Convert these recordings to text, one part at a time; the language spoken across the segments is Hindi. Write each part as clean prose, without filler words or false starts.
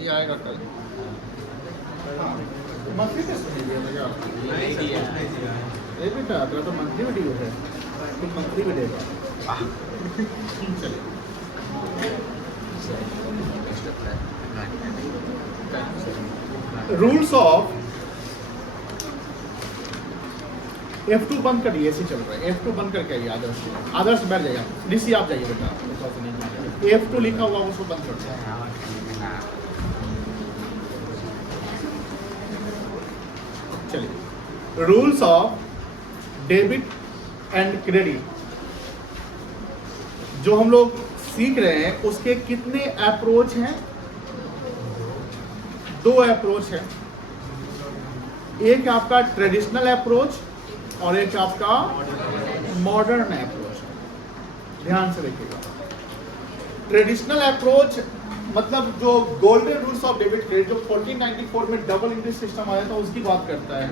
ये आएगा कल। मंथली टेस्ट नहीं दिया था क्या आपको? ये बेटा तेरा तो मंथली वीडियो है, तो मंथली भी देगा। रूल्स ऑफ F2 बंद कर ऐसे चल रहा है। F2 बंद करके आइए आदर्श, आदर्श बैठ जाइए, ऋषि आप जाइए बेटा। F2 लिखा हुआ उसको बंद कर दो। चलिए, rules of debit and credit जो हम लोग सीख रहे हैं उसके कितने अप्रोच हैं? 2 अप्रोच है। एक आपका ट्रेडिशनल अप्रोच और एक आपका मॉडर्न अप्रोच। ध्यान से देखिएगा, ट्रेडिशनल अप्रोच मतलब जो golden rules of debit credit जो 1494 में डबल इंट्रेस्ट सिस्टम आया था उसकी बात करता है।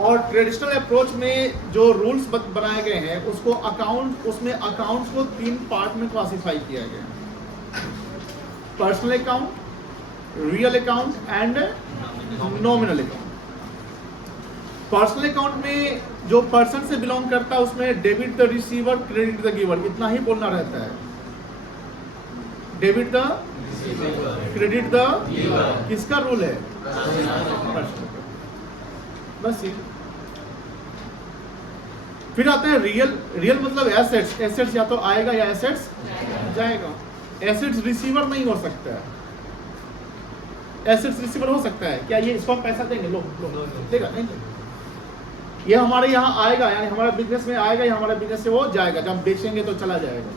और ट्रेडिशनल अप्रोच में जो रूल्स बनाए गए हैं उसको उसमें अकाउंट्स को 3 पार्ट में क्लासिफाई किया गया: personal account, real account and nominal account. Personal account में जो पर्सन से बिलोंग करता है उसमें debit the receiver, credit the giver, इतना ही बोलना रहता है। डेबिट द, क्रेडिट द, किसका रूल है? बस ये। फिर आता है रियल। रियल मतलब एसेट्स। एसेट्स या तो आएगा या एसेट्स जाएगा। एसेट्स रिसीवर नहीं हो सकता है। एसेट्स रिसीवर हो सकता है क्या? ये इसको हम पैसा देंगे, लो देगा नहीं। ये हमारे यहाँ आएगा, यानी हमारे बिजनेस में आएगा या हमारे बिजनेस से वो जाएगा, जब बेचेंगे तो चला जाएगा।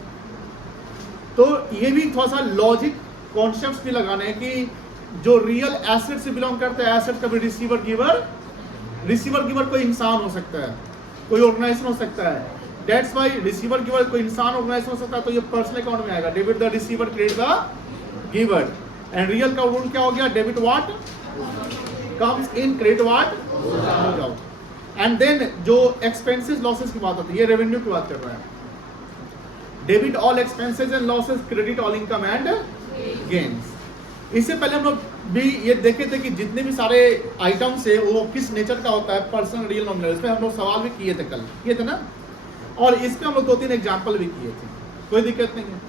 तो ये भी थोड़ा सा लॉजिक कॉन्सेप्ट्स भी लगाने हैं कि जो रियल एसेट से बिलोंग करता है, एसेट का भी रिसीवर गिवर। रिसीवर गिवर कोई इंसान हो सकता है, कोई ऑर्गेनाइजेशन हो सकता है। दैट्स वाई रिसीवर गिवर कोई इंसान, ऑर्गेनाइजेशन हो सकता है, तो ये पर्सनल अकाउंट में आएगा। Debit the receiver, credit the giver. And real का रूल क्या हो गया? Debit what comes in, credit what goes out. And then जो एक्सपेंसेस लॉसेस की बात होती है, ये रेवेन्यू की बात कर रहा है। Debit all expenses and losses, credit all income and gains. इससे पहले हम लोग भी ये देखे थे कि जितने भी सारे आइटम्स है वो किस नेचर का होता है, पर्सनल, रियल, नॉमिनल। इसमें हम लोग सवाल भी किए थे, कल किए थे ना, और इसके हम लोग 2-3 एग्जाम्पल भी किए थे। कोई दिक्कत नहीं है।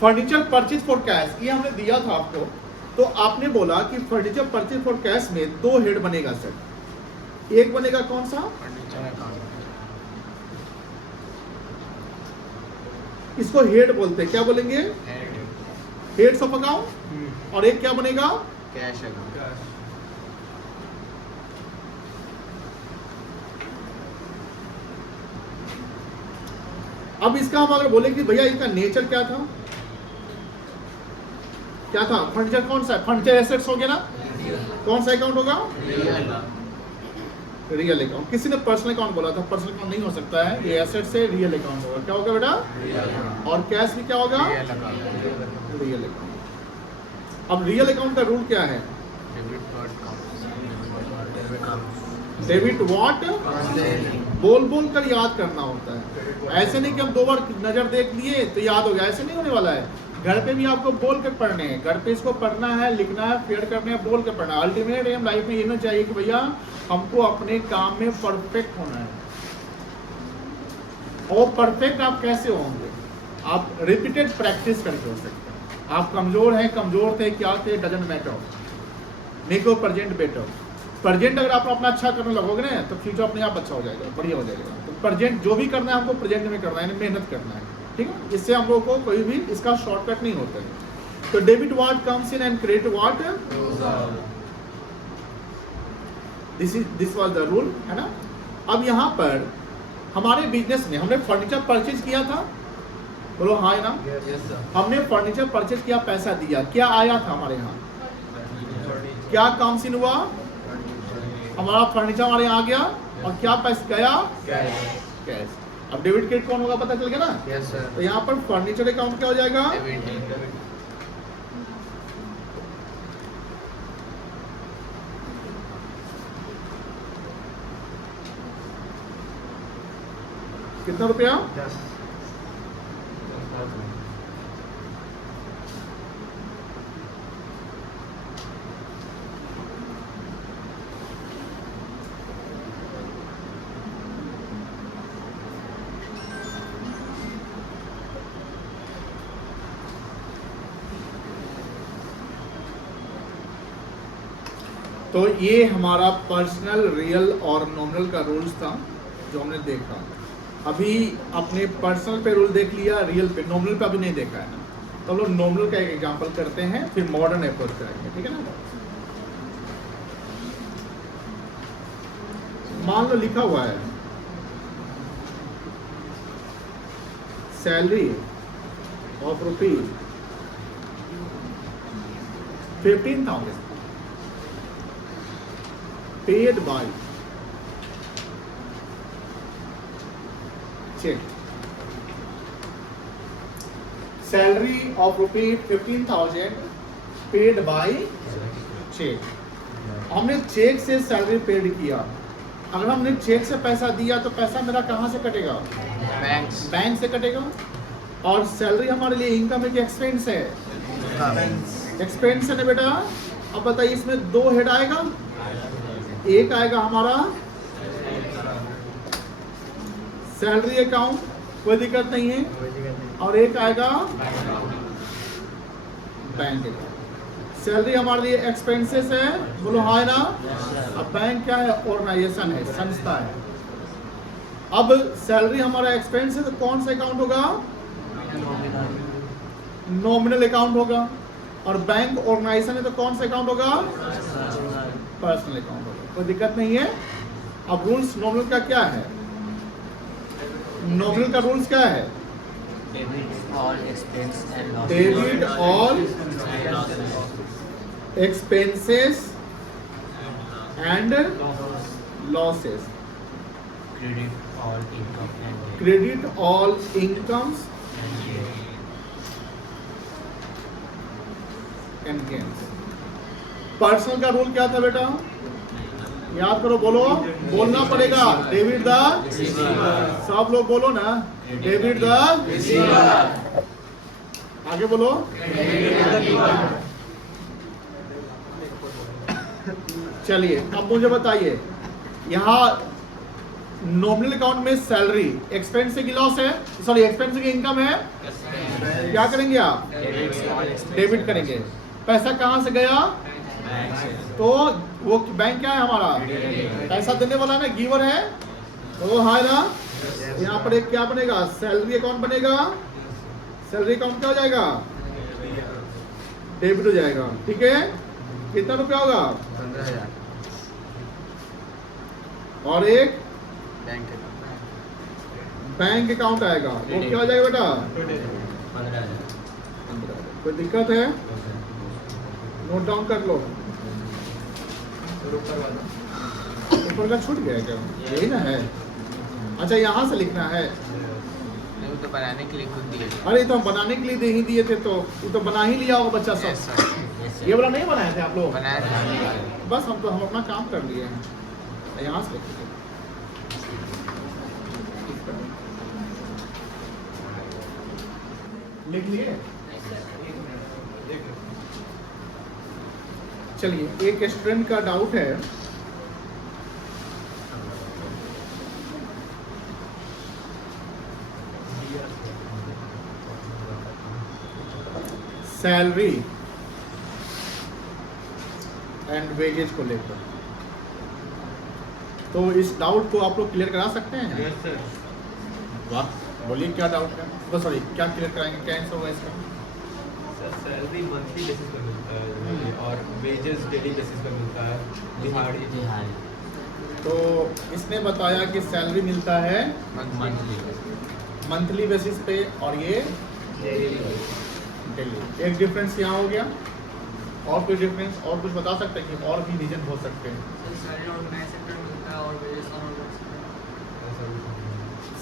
फर्नीचर परचेज फॉर कैश, ये हमने दिया था आपको, तो आपने बोला कि फर्नीचर परचेज फॉर कैश में 2 हेड बनेगा सर। एक बनेगा कौन सा? इसको हेड बोलते हैं। क्या बोलेंगे? Heads of account. और एक क्या बनेगा? Cash account. अब इसका हम अगर बोले कि भैया इसका नेचर क्या था, क्या था? फर्नीचर कौन सा है? फर्नीचर एसेट्स हो गया ना। कौन सा अकाउंट होगा? Real account. किसी ने पर्सनल अकाउंट बोला था, पर्सनल अकाउंट नहीं हो सकता है, ये एसेट से रियल अकाउंट होगा। क्या होगा बेटा? और कैश भी क्या होगा? Real account. अब रियल अकाउंट का रूल क्या है? डेबिट व्हाट, बोल बोल कर याद करना होता है। ऐसे नहीं कि हम 2 बार नजर देख लिए तो याद हो गया, ऐसे नहीं होने वाला है। घर पे भी आपको बोल कर पढ़ने हैं, घर पे इसको पढ़ना है, लिखना है, फेड करना है, बोल कर पढ़ना है। अल्टीमेट एम लाइफ में ये ना चाहिए कि भैया हमको अपने काम में परफेक्ट होना है। और परफेक्ट आप कैसे होंगे? आप रिपीटेड प्रैक्टिस करके हो सकते हैं। आप कमजोर हैं, कमजोर थे, क्या थे, doesn't matter, make your present better. Present अगर आप अपना अच्छा करने लगोगे ना तो फ्यूचर अपने आप अच्छा हो जाएगा, बढ़िया हो जाएगा। तो प्रेजेंट जो भी करना है हमको प्रेजेंट में करना है, मेहनत करना है, ठीक है। इससे हम लोग को कोई भी इसका शॉर्टकट नहीं होता है। तो debit what comes in and credit what goes out. This was the rule, है ना। अब यहाँ पर हमारे बिजनेस में हमने फर्नीचर परचेज किया था, बोलो हाँ है ना। हमने फर्नीचर परचेज किया, पैसा दिया, क्या आया था हमारे यहाँ? क्या काम सीन हुआ? हमारा फर्नीचर हमारे यहाँ आ गया। और क्या पैसा गया? कैश। अब डेबिट क्रेडिट कौन होगा पता चल गया ना। Yes sir. तो यहाँ पर फर्नीचर अकाउंट क्या हो जाएगा? कितना रुपया? 10। तो ये हमारा पर्सनल, रियल और नॉमिनल का रूल्स था जो हमने देखा। अभी अपने पर्सनल पे रूल देख लिया, रियल पे, नॉमिनल पे अभी नहीं देखा है ना। तो हम लोग नॉमिनल का एक एग्जांपल करते हैं, फिर मॉडर्न अप्रोच करेंगे, ठीक है ना। मान लो लिखा हुआ है salary of rupees 15,000 paid by cheque. Salary of rupees 15,000 paid by cheque. हमने चेक से सैलरी पेड किया। अगर हमने चेक से पैसा दिया तो पैसा मेरा कहाँ से कटेगा? बैंक से कटेगा। और सैलरी हमारे लिए इनकम है कि एक्सपेंस है? एक्सपेंस है ना बेटा। अब बताइए इसमें दो हेड आएगा, एक आएगा हमारा सैलरी अकाउंट, कोई दिक्कत नहीं है, और एक आएगा बैंक अकाउंट। सैलरी हमारे लिए एक्सपेंसेस है, बोलो हाँ है ना। अब बैंक क्या है? ऑर्गेनाइजेशन है, संस्था है। अब सैलरी हमारा एक्सपेंस है तो कौन सा अकाउंट होगा? नॉमिनल अकाउंट होगा। और बैंक ऑर्गेनाइजेशन है तो कौन सा अकाउंट होगा? पर्सनल अकाउंट होगा। कोई दिक्कत नहीं है। अब रूल्स नॉमिनल का क्या है? नॉमिनल का रूल्स क्या है? Debit all expense and loss. Debit all expenses and losses. Credit all income and Credit all incomes and gains. Personal का रूल क्या था बेटा? याद करो, बोलो, बोलना पड़ेगा। डेबिट द, सब लोग बोलो ना, डेबिट द, आगे बोलो। चलिए अब मुझे बताइए, यहाँ नॉमिनल अकाउंट में सैलरी एक्सपेंस की लॉस है, सॉरी एक्सपेंस की इनकम है, क्या करेंगे आप? डेबिट करेंगे। पैसा कहाँ से गया? तो वो बैंक क्या है हमारा? पैसा देने वाला ना, गिवर है, तो वो है ना। यहाँ पर एक क्या बनेगा? सैलरी अकाउंट बनेगा। सैलरी अकाउंट क्या हो जाएगा? डेबिट हो जाएगा, ठीक है। कितना रुपया होगा? 15,000। और एक बैंक बैंक अकाउंट आएगा, वो क्या हो जाएगा बेटा? 15,000। कोई दिक्कत है? नोट डाउन कर लो। ऊपर का छूट गया क्या? यही ना है। अच्छा यहाँ से लिखना है। नहीं तो बनाने के लिए खुद दिए। अरे ये तो हम बनाने के लिए दे ही दिए थे, तो ये तो बना ही लिया होगा बच्चा सब। ये वाला नहीं बनाए थे आप लोग? बनाया था। बस हम अपना काम कर लिए हैं। यहाँ से लिख लिए। चलिए एक स्टूडेंट का डाउट है, सैलरी एंड वेजेज को लेकर। तो इस डाउट को आप लोग क्लियर करा सकते हैं? Yes sir. वाह, बोलिए क्या डाउट है? तो सॉरी, क्या क्लियर कराएंगे, क्या आंसर होगा इसका? सर सैलरी मंथली बेसिस पर मिलता है और वेजेस डेली बेसिस पर मिलता है, दिहाड़ी। तो इसने बताया कि सैलरी मिलता है मंथली। मंथली बेसिस पे और ये डेली। एक डिफरेंस यहाँ हो गया। और कोई डिफरेंस और कुछ बता सकते हैं कि और भी रीजन हो सकते हैं?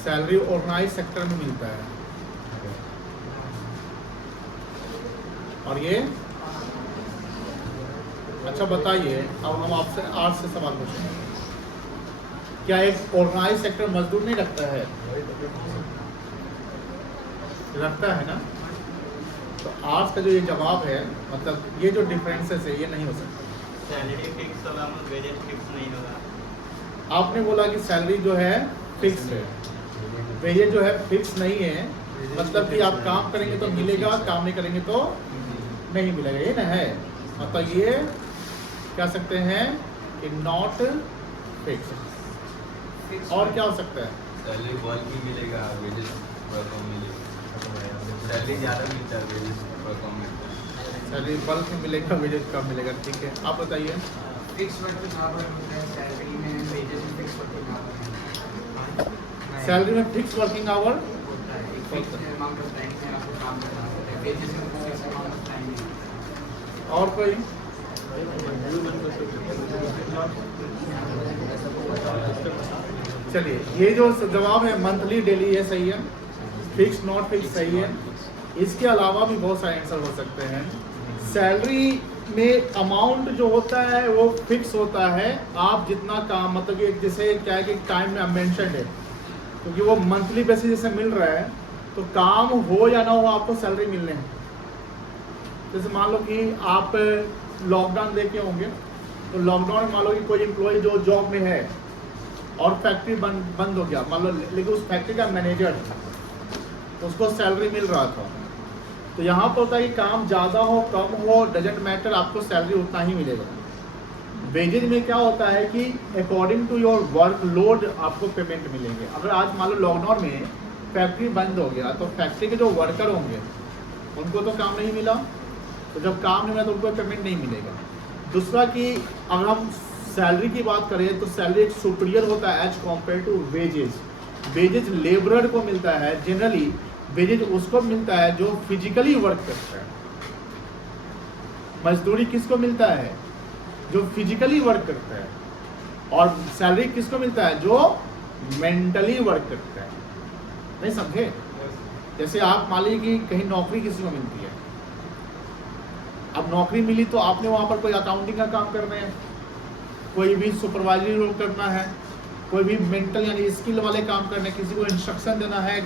सैलरी ऑर्गेनाइज सेक्टर में मिलता है, और ये अच्छा बताइए। अब हम आपसे आज से सवाल पूछेंगे, क्या एक ऑर्गेनाइज सेक्टर मजदूर नहीं रखता है? रखता है ना। तो आज का जो ये जवाब है, मतलब ये जो डिफरेंसेस है, ये नहीं हो सकता। सैलरी फिक्स होगा, वेजेस फिक्स नहीं होगा। आपने बोला कि सैलरी जो है फिक्स है, वेजेज जो है फिक्स नहीं है, मतलब कि आप काम करेंगे तो मिलेगा, काम नहीं करेंगे तो नहीं मिलेगा, ये ना है। मतलब ये क्या सकते हैं कि नॉट फिक्स। और क्या हो सकता है? सैलरी बल्क भी मिलेगा, वेजेस थोड़ा कम मिलेगा। सैलरी ज़्यादा मिलता है, वेजेस थोड़ा कम मिलता है। सैलरी बल्क में मिलेगा, वेजेस कम मिलेगा, ठीक है। आप बताइए। फिक्स वर्किंग आवर होता है, सैलरी में वेजेस में फिक्स वर्किंग आवर सैलरी में फिक्स वर्किंग आवर होता है, एक फिक्स अमाउंट ऑफ टाइम में आपको काम करना होता है, वेजेस में फिक्स अमाउंट ऑफ टाइम नहीं। और कोई? चलिए, ये जो जवाब है मंथली, डेली, ये सही है। फिक्स नॉट फिक्स सही है। इसके अलावा भी बहुत सारे आंसर हो सकते हैं। सैलरी में अमाउंट जो होता है वो फिक्स होता है। आप जितना काम, मतलब कि जैसे क्या है कि टाइम में मेंशन है, क्योंकि वो मंथली बेसिस से मिल रहा है, तो काम हो या ना हो आपको सैलरी मिलने है। जैसे मान लो कि आप लॉकडाउन देखे होंगे, तो लॉकडाउन में मान लो कि कोई एम्प्लॉय जो जॉब में है और फैक्ट्री बंद हो गया, मान लो, लेकिन उस फैक्ट्री का मैनेजर था, तो उसको सैलरी मिल रहा था। तो यहाँ पर होता है कि काम ज़्यादा हो कम हो डजेंट मैटर, आपको सैलरी उतना ही मिलेगा। वेजेज में क्या होता है कि according to your work load आपको पेमेंट मिलेंगे। अगर आज मान लो लॉकडाउन में फैक्ट्री बंद हो गया, तो फैक्ट्री के जो वर्कर होंगे उनको तो काम नहीं मिला, तो जब काम नहीं मिला तो उनको पेमेंट नहीं मिलेगा। दूसरा कि अगर हम सैलरी की बात करें तो सैलरी एक सुपीरियर होता है as compared to wages. Wages labourer को मिलता है, जनरली वेजेज उसको मिलता है जो फिजिकली वर्क करता है। मजदूरी किसको मिलता है? जो फिजिकली वर्क करता है। और सैलरी किसको मिलता है? जो मेंटली वर्क करता है। नहीं समझे? जैसे आप मान लीजिए कि कहीं नौकरी किसी को मिलती है, अब नौकरी मिली तो आपने वहाँ पर कोई अकाउंटिंग का काम करना है, कोई भी सुपरवाइजरी रोल करना है, कोई भी मेंटल यानी स्किल वाले काम करने, किसी को इंस्ट्रक्शन देना है,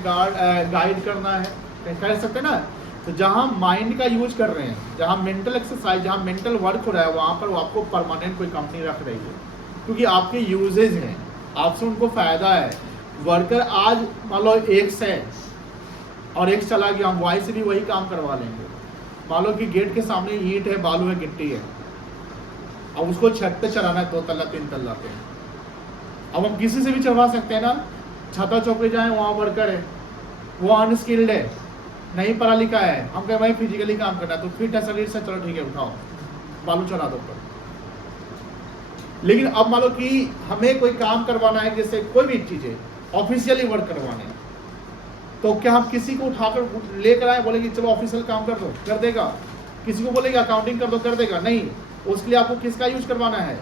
गाइड करना है, कर सकते हैं ना। तो जहाँ माइंड का यूज कर रहे हैं, जहाँ मेंटल एक्सरसाइज, जहाँ मेंटल वर्क हो रहा है, वहाँ पर वो आपको परमानेंट कोई कंपनी रख रही है, क्योंकि आपके यूजेज हैं, आपसे उनको फ़ायदा है। वर्कर आज मान लो एक्स है और एक्स चला गया, हम वाई से भी वही काम करवा लेंगे। मान लो कि गेट के सामने ईंट है, बालू है, गिट्टी है, अब उसको छत पे चढ़ाना है 2 तल्ला 3 तल्ला पे। अब हम किसी से भी चढ़वा सकते हैं ना। छाता चौके जाए, वहाँ वर्कर है, वो अनस्किल्ड है, नहीं पढ़ा लिखा है, हम कहें भाई फिजिकली काम करना है, तो फिट है शरीर से, चलो ठीक है उठाओ बालू चढ़ा दो ऊपर। लेकिन अब मान लो कि हमें कोई काम करवाना है, जैसे कोई भी चीज़ है, ऑफिशियली वर्क करवाने हैं, तो क्या हम किसी को उठाकर लेकर आए, बोलेंगे चलो ऑफिशियल काम कर दो, कर देगा? किसी को बोलेंगे अकाउंटिंग कर दो, कर देगा? नहीं। उसके लिए आपको किसका यूज करवाना है?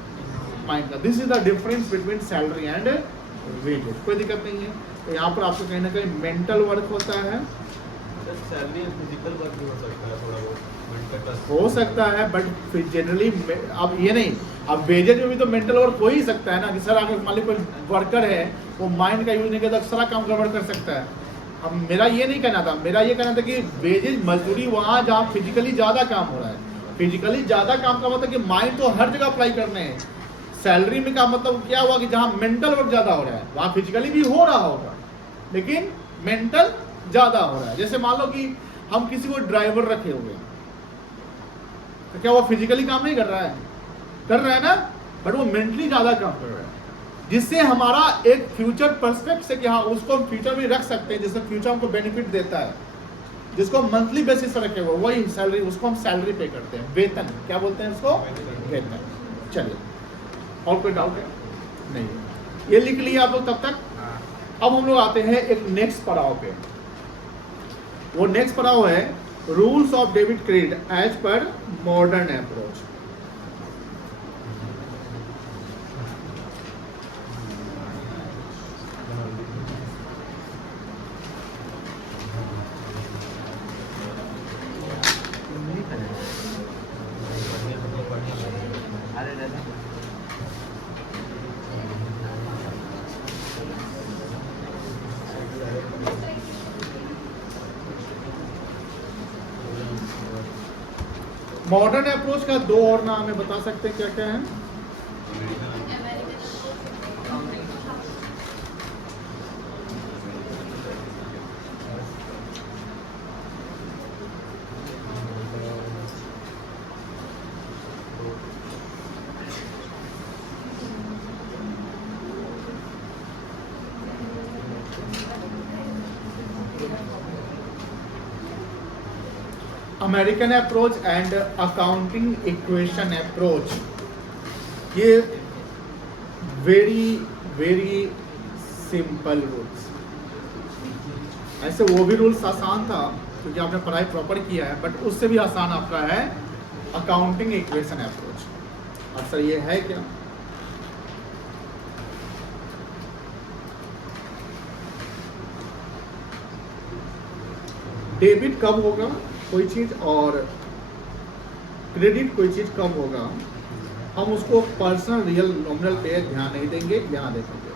माइंड का। This is the difference between salary and wages. कोई दिक्कत नहीं है। तो यहाँ पर आपको कहीं ना कहीं मेंटल वर्क होता है, सैलरी फिजिकल वर्क भी हो सकता है, थोड़ा बहुत मेंटल हो सकता है, बट जनरली अब ये नहीं, अब वेजेज में भी तो मेंटल वर्क हो ही सकता है ना। कि सर अगर मान लीजिए कोई वर्कर है, वो माइंड का यूज नहीं करता, सारा काम गड़बड़ कर सकता है। अब मेरा ये नहीं कहना था, मेरा ये कहना था कि वेजेज मजदूरी वहाँ जहाँ फिजिकली ज़्यादा काम हो रहा है, फिजिकली ज़्यादा काम का मतलब कि माइंड तो हर जगह अप्लाई करने हैं। सैलरी में का मतलब क्या हुआ कि जहाँ मेंटल वर्क ज़्यादा हो रहा है, वहाँ फिजिकली भी हो रहा होगा, लेकिन मेंटल ज़्यादा हो रहा है। जैसे मान लो कि हम किसी को ड्राइवर रखे हुए हैं, तो क्या वो फिजिकली काम नहीं कर रहा है? कर रहा है ना, बट वो मेंटली ज़्यादा काम कर रहा है, जिससे हमारा एक फ्यूचर पर्सपेक्ट से कि हाँ उसको हम फ्यूचर में रख सकते हैं, जिससे फ्यूचर हमको बेनिफिट देता है, जिसको मंथली बेसिस पर रखे हुए, वही सैलरी, उसको हम सैलरी पे करते हैं, वेतन। क्या बोलते हैं उसको? वेतन। चलिए, और कोई डाउट है? नहीं, ये लिख लिया आप लोग तब तक। अब हम लोग आते हैं एक नेक्स्ट पड़ाव पे। वो नेक्स्ट पड़ाव है rules of debit credit as पर मॉडर्न अप्रोच। अरे दादा मॉडर्न अप्रोच का 2 और नाम है, बता सकते हैं क्या क्या है? American approach and accounting equation approach, ये वेरी वेरी सिंपल रूल्स। ऐसे वो भी रूल्स आसान था क्योंकि आपने पढ़ाई प्रॉपर किया है, बट उससे भी आसान आपका है अकाउंटिंग इक्वेशन अप्रोच। अब सर ये है क्या? डेबिट कब होगा कोई चीज और क्रेडिट कोई चीज कब होगा, हम उसको पर्सनल रियल नॉमिनल पे ध्यान नहीं देंगे, यहाँ देखेंगे।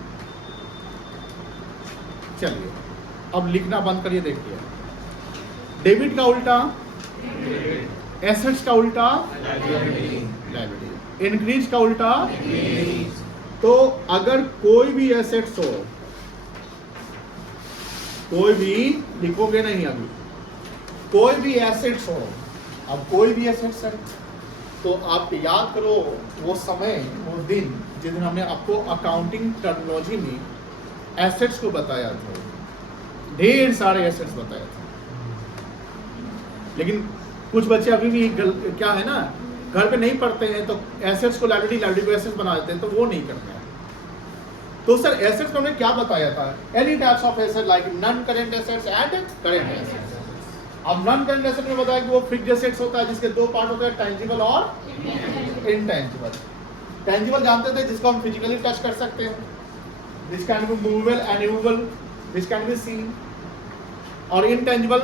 चलिए अब लिखना बंद करिए, देखिए डेबिट का उल्टा एसेट्स का उल्टा लायबिलिटी, इंक्रीज का उल्टा। तो अगर कोई भी एसेट्स हो, कोई भी लिखोगे नहीं अभी, कोई भी एसेट्स हो, अब कोई भी एसेट्स है तो आप याद करो वो समय, वो दिन जिस दिन हमने आपको अकाउंटिंग टर्मिनोलॉजी में एसेट्स को बताया था, ढेर सारे एसेट्स बताए थे। लेकिन कुछ बच्चे अभी भी क्या है ना, घर पे नहीं पढ़ते हैं तो एसेट्स को लायबिलिटी, लायबिलिटी को एसेट्स बना देते हैं, तो वो नहीं करते हैं। तो सर एसेट्स को हमने क्या बताया था? Any types of asset like non current assets and current assets. अब नॉन करेंट एसेट में बताया कि वो फिक्स्ड एसेट्स होता है जिसके दो पार्ट होते हैं, टेंजिबल और इनटेंजिबल। टेंजिबल जानते थे जिसको हम फिजिकली टच कर सकते हैं, this can be movable and immovable, this can be seen. और इनटेंजिबल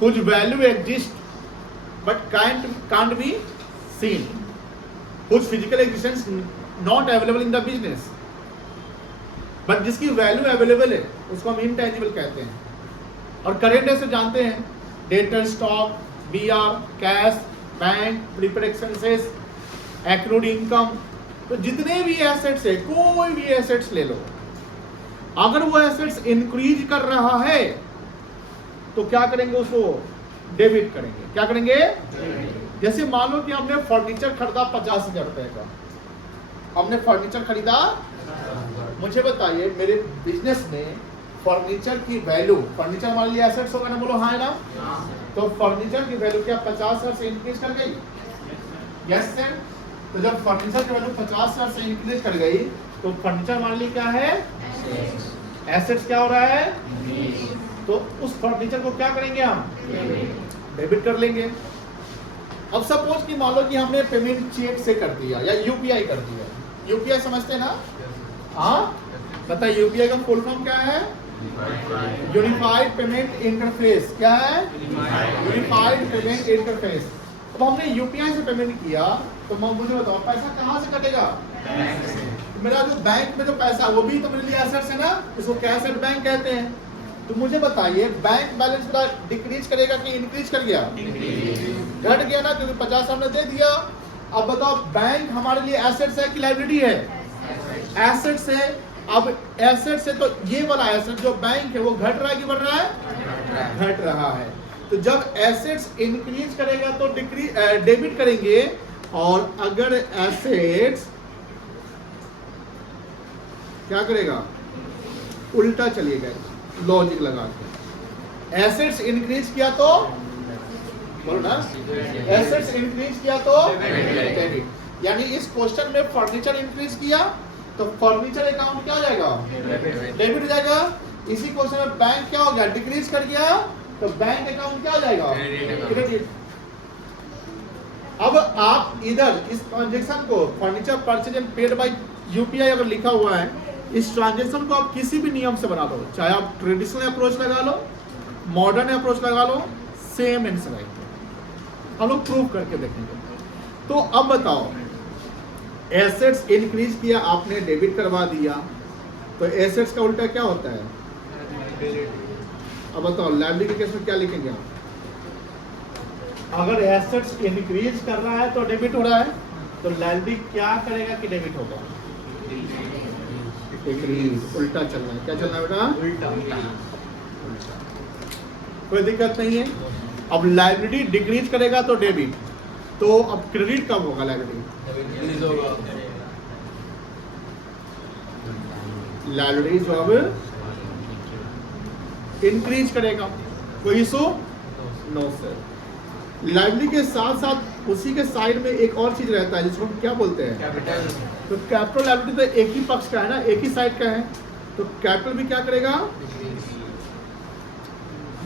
कुछ value exist but can't be seen, कुछ physical existence not available in the business but जिसकी वैल्यू अवेलेबल है उसको हम इनटेंजिबल कहते हैं। और करेंट एसेट जानते हैं, debtor, stock, BR, cash, bank, prepaid expenses, accrued income. तो जितने भी एसेट्स है, कोई भी एसेट्स ले लो, अगर वो एसेट्स इंक्रीज कर रहा है तो क्या करेंगे? उसको डेबिट करेंगे। क्या करेंगे? जैसे मान लो कि हमने फर्नीचर खरीदा 50,000 रुपए का, हमने फर्नीचर खरीदा। मुझे बताइए मेरे बिजनेस में फर्नीचर की वैल्यू, फर्नीचर हमारे लिए एसेट्स होगा ना, बोलो हाँ है ना? तो फर्नीचर की वैल्यू क्या 50,000 से इंक्रीज कर गई? Yes sir. तो जब फर्नीचर की वैल्यू 50,000 से इंक्रीज कर गई तो फर्नीचर हमारे लिए क्या है? एसेट्स। क्या हो रहा है? तो उस फर्नीचर को क्या करेंगे? हम डेबिट कर लेंगे। अब सपोज कि मान लो कि हमने पेमेंट चेक से कर दिया या यूपीआई कर दिया। यूपीआई समझते हैं ना? हाँ बताइए, यूपीआई का फुल फॉर्म क्या है? Unified payment interface. क्या है? Unified payment interface. अब हमने यूपीआई से पेमेंट किया तो मुझे बताओ पैसा कहाँ से कटेगा? मेरा जो बैंक में जो पैसा वो भी तो मेरे लिए एसेट्स है ना, इसको कैश एट बैंक कहते हैं। तो मुझे बताइए बैंक बैलेंस मेरा डिक्रीज करेगा कि इंक्रीज कर गया? घट गया ना, क्योंकि 50 हमने दे दिया। अब बताओ बैंक हमारे लिए एसेट्स है कि लायबिलिटी है? एसेट्स है। अब एसेट्स है तो ये वाला एसेट जो बैंक है वो घट रहा है कि बढ़ रहा है? घट रहा है। तो जब एसेट्स इंक्रीज करेगा तो डेबिट करेंगे, और अगर एसेट्स क्या करेगा? उल्टा चलिएगा, लॉजिक लगा के। एसेट्स इंक्रीज किया तो बोलो ना, एसेट्स इंक्रीज किया तो डेबिट। यानी इस क्वेश्चन में फर्नीचर इंक्रीज किया तो फर्नीचर अकाउंट क्या हो जाएगा? डेबिट हो जाएगा। इसी क्वेश्चन में बैंक क्या हो गया? डिक्रीज कर गया तो बैंक अकाउंट क्या हो जाएगा? क्रेडिट। अब आप इधर इस ट्रांजेक्शन को furniture purchase and paid by UPI अगर लिखा हुआ है, इस ट्रांजेक्शन को आप किसी भी नियम से बना लो, चाहे आप ट्रेडिशनल अप्रोच लगा लो, मॉडर्न अप्रोच लगा लो, सेम आंसर आएगा। हम लोग प्रूव करके देखेंगे। तो अब बताओ, एसेट्स इंक्रीज किया, आपने डेबिट करवा दिया, तो एसेट्स का उल्टा क्या होता है? अब बताओ लायबिलिटी केस में क्या लिखेंगे आप? अगर एसेट्स इंक्रीज कर रहा है तो डेबिट हो रहा है, तो लायबिलिटी क्या करेगा कि डेबिट होगा? डिक्रीज। उल्टा चलना है। क्या चलना है बेटा? उल्टा। कोई दिक्कत नहीं है। अब लायबिलिटी डिक्रीज करेगा तो डेबिट, तो अब क्रेडिट कब होगा? लायबिलिटी जो अब इंक्रीज करेगा। कोई इशू? No sir. लाइबिलिटी के साथ साथ उसी के साइड में एक और चीज रहता है जिसको हम क्या बोलते हैं, कैपिटल। तो कैपिटल लाइबिलिटी तो एक ही पक्ष का है ना, एक ही साइड का है, तो कैपिटल भी क्या करेगा,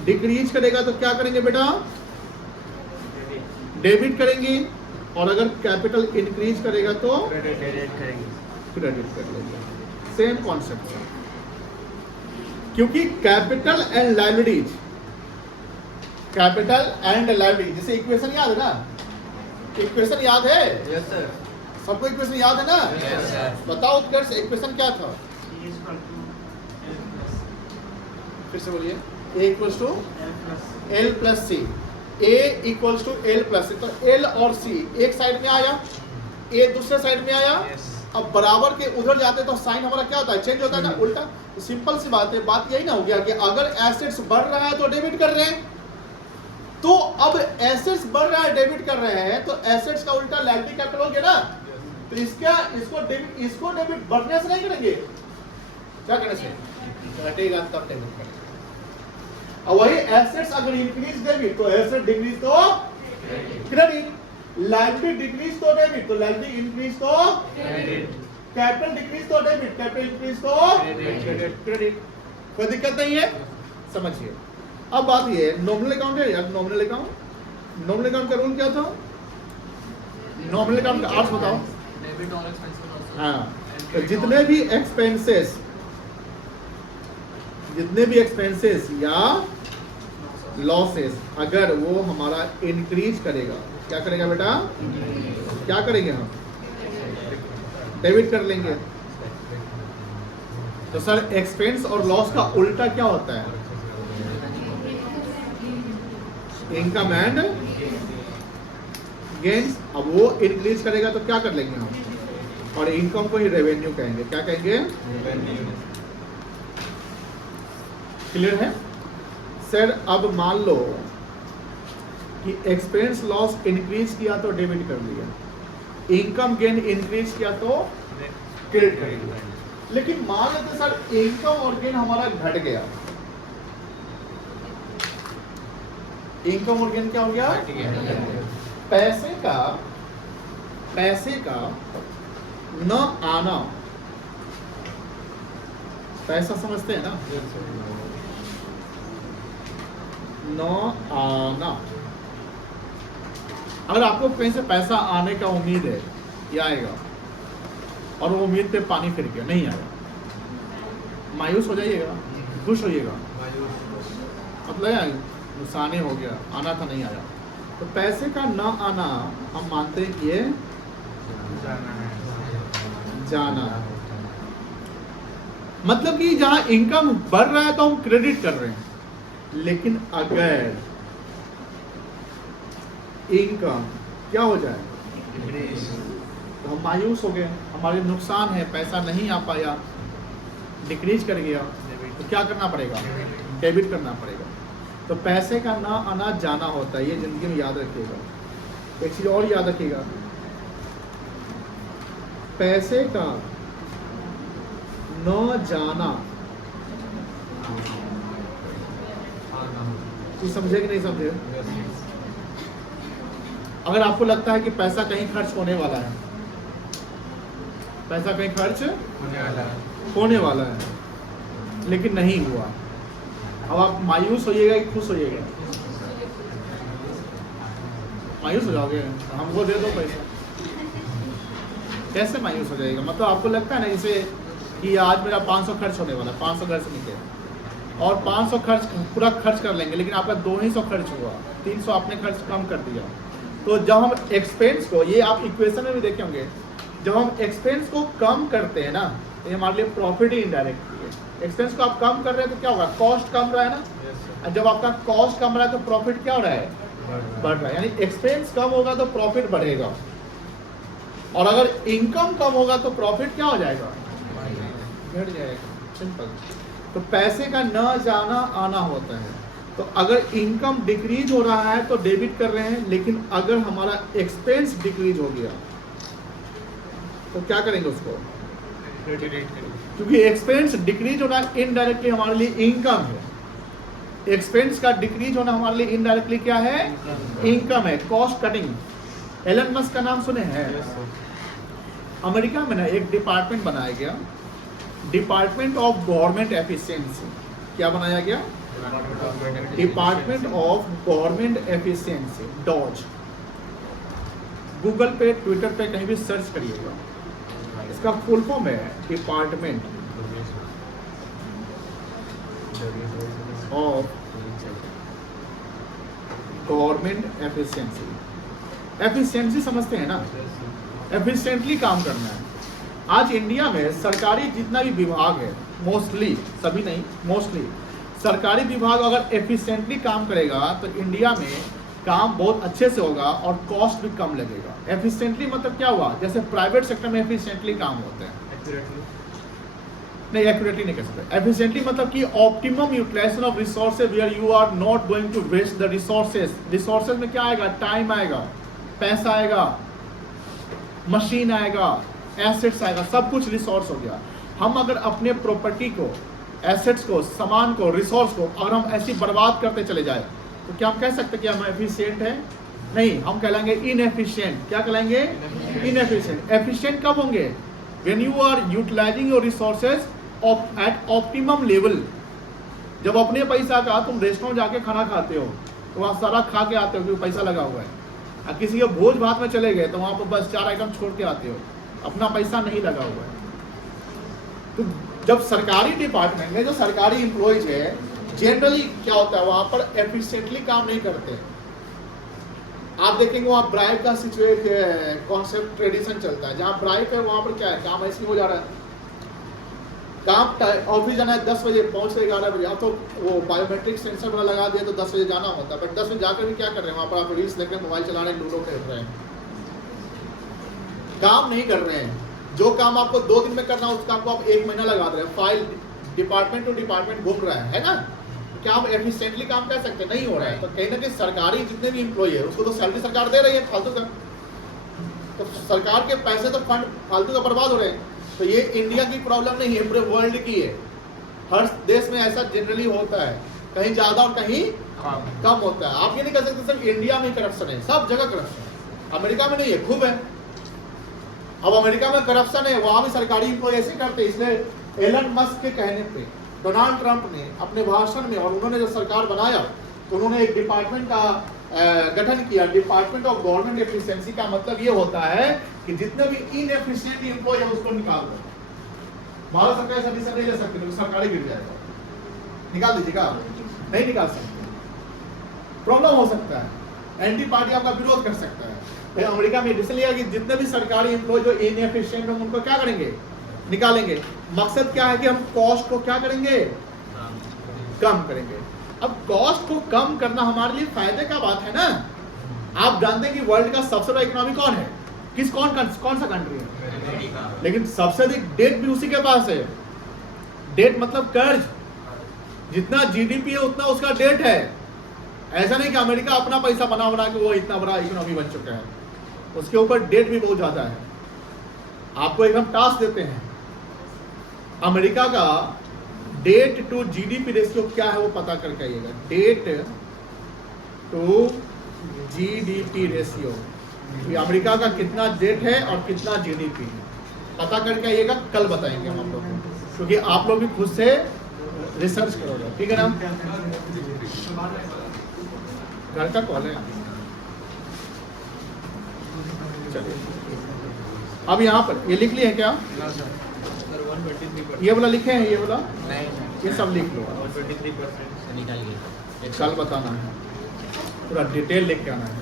डिक्रीज करेगा। तो क्या करेंगे बेटा, डेबिट करेंगे, और अगर कैपिटल इंक्रीज करेगा तो क्रेडिट करेंगे। क्रेडिट कर लेंगे। सेम कॉन्सेप्ट है, क्योंकि capital and liabilities, capital and liability, जैसे इक्वेशन याद है ना, इक्वेशन याद है, यस सर। सबको इक्वेशन याद है ना, Yes, sir. बताओ उत्कर्ष इक्वेशन क्या था, फिर से बोलिए, A equals to L plus C, A equals to L plus C, तो एल और सी एक साइड में आया, ए दूसरे साइड में आया, अब बराबर के उधर जाते तो साइन हमारा क्या होता है, चेंज होता है ना, उल्टा। तो सिंपल सी बात है, बात यही ना हो गया कि अगर एसेट्स बढ़ रहा है तो डेबिट कर रहे हैं, तो अब एसेट्स बढ़ रहा है डेबिट कर रहे हैं, तो एसेट्स का उल्टा लायबिलिटी क्या करोगे ना, तो इसको डेबिट बढ़ने से नहीं करेंगे, क्या करने से, घटेगा तब डेबिट करेंगे। और वही एसेट्स अगर इंक्रीज डेबिट तो एसेट डिक्रीज तो क्रेडिट, लायबिलिटी डिक्रीज तो डेबिट, तो लायबिलिटी इंक्रीज तो क्रेडिट, कैपिटल डिक्रीज तो डेबिट, कैपिटल इंक्रीज तो क्रेडिट। कोई दिक्कत नहीं है, समझिए। अब बात ये है, नॉमिनल अकाउंट है यार, नॉमिनल अकाउंट, नॉमिनल अकाउंट का रूल क्या था, नॉमिनल अकाउंट का अर्थ बताओ। डेबिट और एक्सपेंसेस हाँ, तो जितने भी एक्सपेंसेस या लॉसेस अगर वो हमारा इंक्रीज करेगा, क्या करेगा बेटा, क्या करेंगे हम, डेबिट कर लेंगे। तो सर एक्सपेंस और लॉस का उल्टा क्या होता है, इनकम एंड गेन्स। अब वो इंक्रीज करेगा तो क्या कर लेंगे हम, और इनकम को ही रेवेन्यू कहेंगे, क्या कहेंगे, क्लियर है सर। अब मान लो कि एक्सपेंस लॉस इंक्रीज किया तो डेबिट कर लिया, इनकम गेन इंक्रीज किया तो क्रेडिट कर लिया। लेकिन मान लेते सर इनकम और गेन हमारा घट गया, इनकम और गेन क्या हो गया, पैसे का न आना, पैसा समझते हैं ना, न आना। अगर आपको कहीं से पैसा आने का उम्मीद है कि आएगा और वो उम्मीद पे पानी फिर गया, नहीं आया, मायूस हो जाइएगा, खुश होइएगा, मतलब नुकसान हो गया, आना था नहीं आया। तो पैसे का न आना हम मानते हैं कि ये जाना, मतलब कि जहां इनकम बढ़ रहा है तो हम क्रेडिट कर रहे हैं, लेकिन अगर इनकम क्या हो जाए तो हम मायूस हो गए, हमारे नुकसान है, पैसा नहीं आ पाया, डिक्रीज कर गया, तो क्या करना पड़ेगा, डेबिट करना पड़ेगा। तो पैसे का ना आना जाना होता है, ये जिंदगी में याद रखिएगा। एक चीज और याद रखिएगा, पैसे का न जाना, समझे कि नहीं समझे। अगर आपको लगता है कि पैसा कहीं खर्च होने वाला है, पैसा कहीं खर्च होने वाला है, लेकिन नहीं हुआ, अब आप मायूस होइएगा कि खुश होइएगा, मायूस हो जाओगे, हमको दे दो पैसा, कैसे मायूस हो जाएगा। मतलब आपको लगता है ना जैसे कि आज मेरा 500 खर्च होने वाला, 500 घर से निकले और 500 खर्च पूरा खर्च कर लेंगे, लेकिन आपका 200 खर्च हुआ, 300 आपने खर्च कम कर दिया। तो जब हम एक्सपेंस को, ये आप इक्वेशन में भी देखे होंगे, जब हम एक्सपेंस को कम करते हैं ना, ये हमारे लिए प्रॉफिट ही इनडायरेक्ट है। एक्सपेंस को आप कम कर रहे हैं तो क्या होगा, कॉस्ट कम रहा है ना, जब आपका कॉस्ट कम रहा है तो प्रॉफिट क्या हो रहा है, बढ़ रहा है। यानी एक्सपेंस कम होगा तो प्रॉफिट बढ़ेगा, और अगर इनकम कम होगा तो प्रॉफिट क्या हो जाएगा, घट जाएगा, सिंपल। तो पैसे का न जाना आना होता है। तो अगर इनकम डिक्रीज हो रहा है तो डेबिट कर रहे हैं, लेकिन अगर हमारा एक्सपेंस डिक्रीज हो गया तो क्या करेंगे उसको, क्योंकि एक्सपेंस डिक्रीज होना इनडायरेक्टली हमारे लिए इनकम है, एक्सपेंस का डिक्रीज होना हमारे लिए इनडायरेक्टली क्या है, इनकम है, कॉस्ट कटिंग। एलन मस्क का नाम सुने हैं? अमेरिका में ना एक डिपार्टमेंट बनाया गया, डिपार्टमेंट ऑफ गवर्नमेंट एफिशिएंसी। क्या बनाया गया? Department of government efficiency, DOGE. Google पे, ट्विटर पे कहीं भी सर्च करिएगा, इसका फुल फॉर्म है department of government efficiency. Efficiency समझते हैं ना, एफिशिएंटली काम करना है। आज इंडिया में सरकारी जितना भी विभाग है, मोस्टली, सभी नहीं, मोस्टली सरकारी विभाग अगर एफिशिएंटली काम करेगा तो इंडिया में काम बहुत अच्छे से होगा और कॉस्ट भी कम लगेगा। एफिशिएंटली मतलब क्या हुआ, जैसे प्राइवेट सेक्टर में एफिशिएंटली काम होते हैं, नहीं एक्यूरेटली नहीं कह सकते। एफिशिएंटली मतलब कि optimum utilization of resources where you are not going to waste the resources. Resources में क्या आएगा, टाइम आएगा, पैसा आएगा, मशीन आएगा, एसेट्स आएगा, सब कुछ रिसोर्स हो गया। हम अगर अपने प्रॉपर्टी को, एसेट्स को, सामान को, रिसोर्स को अगर हम ऐसी बर्बाद करते चले जाए तो क्या हम कह सकते कि हम एफिशिएंट हैं? नहीं, हम कहलाएंगे इनएफिशिएंट। क्या कहलाएंगे? इनएफिशिएंट। एफिशिएंट कब होंगे? When you are utilizing your resources at optimum level. जब अपने पैसा का तुम रेस्टोरेंट जाके खाना खाते हो तो वहाँ सारा खा के आते हो क्योंकि पैसा लगा हुआ है, और किसी के भोज भात में चले गए तो वहाँ पर बस 4 आइटम छोड़ के आते हो, अपना पैसा नहीं लगा हुआ है। तो जब सरकारी डिपार्टमेंट में जो सरकारी एम्प्लॉयज है, जनरली क्या होता है, वहाँ पर एफिशिएंटली काम नहीं करते। आप देखेंगे वहाँ ब्राइब का कॉन्सेप्ट ट्रेडिशन चलता है, जहाँ ब्राइब है वहाँ पर क्या है, काम ऐसे हो जा रहा है, काम ऑफिस जाना है 10 बजे, पहुँच रहे 11 बजे। अब तो वो बायोमेट्रिक सेंसर वाला लगा दिया तो 10 बजे जाना होता है, बट 10 बजे जाकर भी क्या कर रहे हैं, वहाँ पर आप रील्स देख रहे हैं, मोबाइल चला रहे हैं, लूडो खेल रहे हैं, काम नहीं कर रहे हैं। जो काम आपको 2 दिन में करना है उस काम को आप 1 महीना लगा दे रहे हैं। फाइल डिपार्टमेंट टू डिपार्टमेंट घूम रहा है ना, क्या हम एफिशिएंटली काम कर सकते? नहीं हो रहा है। तो कहीं ना कहीं सरकारी जितने भी एम्प्लॉय है उसको तो सैलरी सरकार दे रही है फालतू का, तो सरकार के पैसे तो फंड फालतू का बर्बाद हो रहे हैं। तो ये इंडिया की प्रॉब्लम नहीं है, पूरे वर्ल्ड की है। हर देश में ऐसा जनरली होता है, कहीं ज़्यादा और कहीं कम होता है। आप ये नहीं कह सकते सिर्फ इंडिया में करप्शन है, सब जगह करप्शन है। अमेरिका में नहीं है, खूब है। अब अमेरिका में करप्शन है, वहाँ भी सरकारी एम्प्लॉय ऐसे करते हैं। इसलिए एलन मस्क के कहने पे डोनाल्ड ट्रंप ने अपने भाषण में, और उन्होंने जो सरकार बनाया तो उन्होंने एक डिपार्टमेंट का गठन किया, डिपार्टमेंट ऑफ गवर्नमेंट एफिशिएंसी। का मतलब ये होता है कि जितने भी इनएफिशिएंट एम्प्लॉय है उसको निकाल दो। भारत सरकार ऐसा डिसीजन नहीं ले सकती क्योंकि सरकार ही गिर जाएगा। निकाल दीजिएगा, नहीं निकाल सकते, प्रॉब्लम हो सकता है, एंटी पार्टी आपका विरोध कर सकता है। तो अमेरिका में डिसीजन लिया कि जितने भी सरकारी एम्प्लॉय जो इनएफिशिएंट हैं उनको क्या करेंगे, निकालेंगे। मकसद क्या है कि हम कॉस्ट को क्या करेंगे, कम करेंगे। अब कॉस्ट को कम करना हमारे लिए फायदे का बात है ना। आप जानते हैं कि वर्ल्ड का सबसे बड़ा इकोनॉमी कौन है, कौन सा कंट्री है, लेकिन सबसे अधिक डेट भी उसी के पास है। डेट मतलब कर्ज, जितना जीडीपी है उतना उसका डेट है। ऐसा नहीं कि अमेरिका अपना पैसा बना बना के वो इतना बड़ा इकोनॉमी बन चुका है, उसके ऊपर डेट भी बहुत ज्यादा है। आपको एक हम टास्क देते हैं, अमेरिका का डेट टू जीडीपी रेशियो क्या है वो पता करके आइएगा। Debt to GDP ratio, America का कितना डेट है और कितना जीडीपी है, पता करके आइएगा। कल बताएंगे हम आप लोग को, क्योंकि आप लोग भी खुद से रिसर्च करोगे, ठीक है ना। घर का कॉल है। चलिए अब यहाँ पर ये लिख लिया है क्या, ये वाला लिखे हैं, ये वाला नहीं, ये सब लिख लो। 23% निकाल गया। कल बताना है, पूरा डिटेल लिख के आना है।